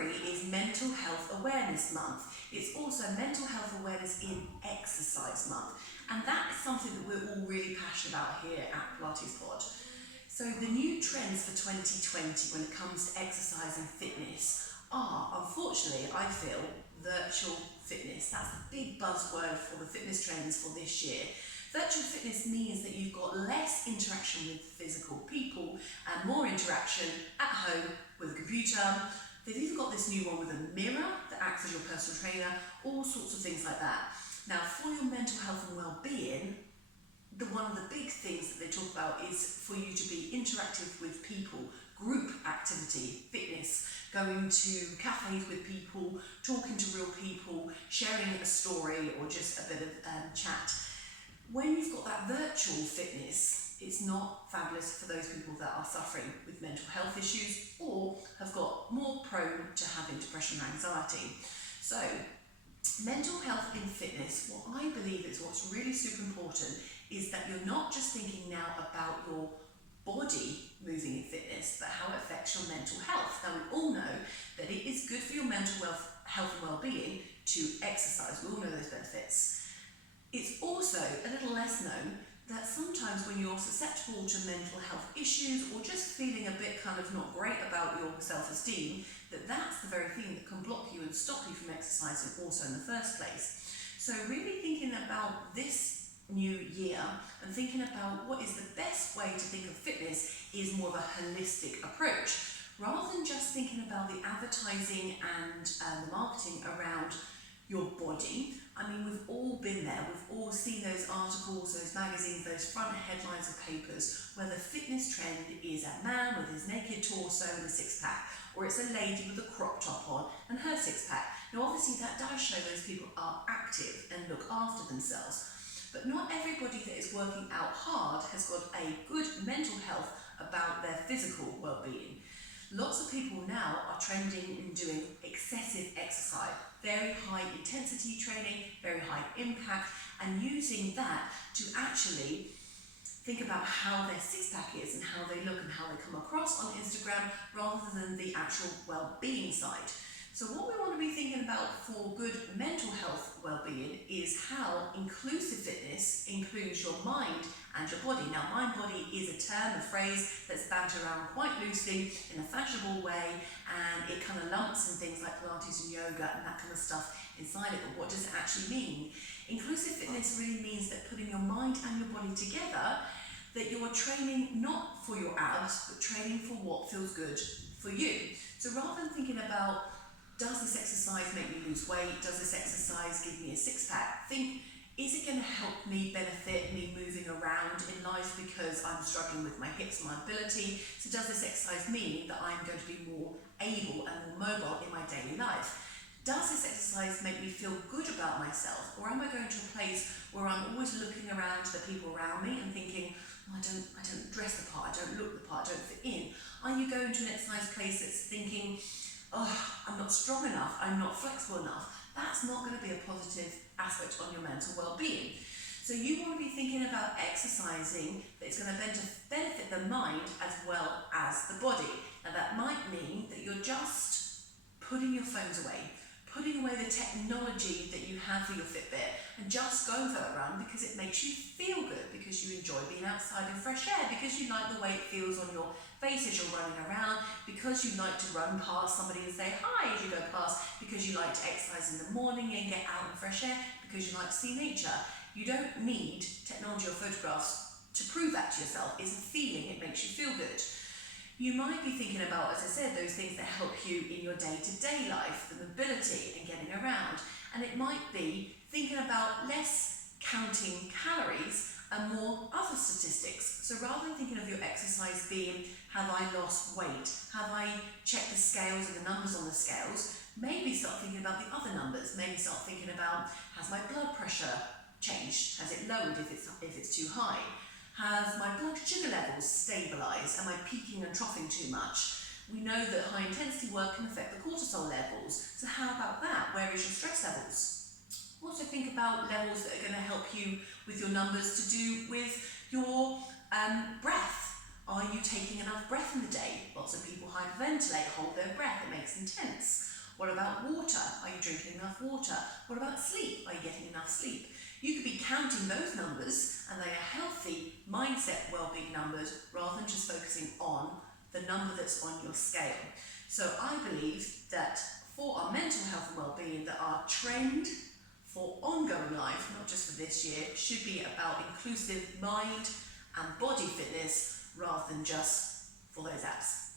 February is Mental Health Awareness Month. It's also Mental Health Awareness in Exercise Month. And that is something that we're all really passionate about here at Pilates Pod. So the new trends for 2020 when it comes to exercise and fitness are, unfortunately, I feel, virtual fitness. That's the big buzzword for the fitness trends for this year. Virtual fitness means that you've got less interaction with physical people and more interaction at home with a computer. They've even got this new one with a mirror that acts as your personal trainer, all sorts of things like that. Now, for your mental health and well-being, one of the big things that they talk about is for you to be interactive with people, group activity, fitness, going to cafes with people, talking to real people, sharing a story or just a bit of chat. When you've got that virtual fitness, it's not fabulous for those people that are suffering with mental health issues or have got more prone to having depression and anxiety. So, mental health in fitness, what I believe is what's really super important is that you're not just thinking now about your body moving in fitness, but how it affects your mental health. Now, we all know that it is good for your mental health and well-being to exercise. We all know those benefits. It's also a little less known that sometimes when you're susceptible to mental health issues or just feeling a bit kind of not great about your self-esteem, that's the very thing that can block you and stop you from exercising also in the first place. So really thinking about this new year and thinking about what is the best way to think of fitness is more of a holistic approach. Rather than just thinking about the advertising and the marketing around your body. I mean, we've all been there, we've all seen those articles, those magazines, those front headlines of papers where the fitness trend is a man with his naked torso and a six-pack, or it's a lady with a crop top on and her six-pack. Now obviously that does show those people are active and look after themselves, but not everybody that is working out hard has got a good mental health about their physical well-being. Lots of people now are trending in doing excessive exercise, very high intensity training, very high impact, and using that to actually think about how their six-pack is and how they look and how they come across on Instagram rather than the actual well-being side. So what we want to be thinking about for good mental health well-being is how inclusive fitness includes your mind and your body. Now, mind-body is a term, a phrase that's bantered around quite loosely in a fashionable way, and it kind of lumps in things like Pilates and yoga and that kind of stuff inside it. But what does it actually mean? Inclusive fitness really means that putting your mind and your body together, that you're training not for your abs, but training for what feels good for you. So rather than thinking about, does this exercise make me lose weight? Does this exercise give me a six-pack? Think, is it going to help me benefit me moving around in life because I'm struggling with my hips and my mobility? So does this exercise mean that I'm going to be more able and more mobile in my daily life? Does this exercise make me feel good about myself? Or am I going to a place where I'm always looking around to the people around me and thinking, I don't dress the part, I don't look the part, I don't fit in? Are you going to an exercise place that's thinking, I'm not strong enough, I'm not flexible enough? That's not going to be a positive aspect on your mental well-being. So you want to be thinking about exercising that's going to benefit the mind as well as the body. Now that might mean that you're just putting your phones away, putting away the technology that you have for your Fitbit and just going for that run because it makes you feel good, because you enjoy being outside in fresh air, because you like the way it feels on your face as you're running around, because you like to run past somebody and say hi as you go past, because you like to exercise in the morning and get out in fresh air, because you like to see nature. You don't need technology or photographs to prove that to yourself. It's a feeling, it makes you feel good. You might be thinking about, as I said, those things that help you in your day-to-day life, the mobility and getting around. And it might be thinking about less counting calories and more other statistics. So rather than thinking of your exercise being, have I lost weight? Have I checked the scales and the numbers on the scales? Maybe start thinking about the other numbers. Maybe start thinking about, has my blood pressure changed? Has it lowered if it's too high? Has my blood sugar levels stabilised? Am I peaking and troughing too much? We know that high intensity work can affect the cortisol levels. So how about that? Where is your stress levels? Also think about levels that are going to help you with your numbers to do with your breath. Are you taking enough breath in the day? Lots of people hyperventilate, hold their breath, it makes them tense. What about water? Are you drinking enough water? What about sleep? Are you getting enough sleep? You could be counting those numbers, and they are healthy mindset well-being numbers rather than just focusing on the number that's on your scale. So I believe that for our mental health and well-being, that our trend for ongoing life, not just for this year, should be about inclusive mind and body fitness rather than just for those apps.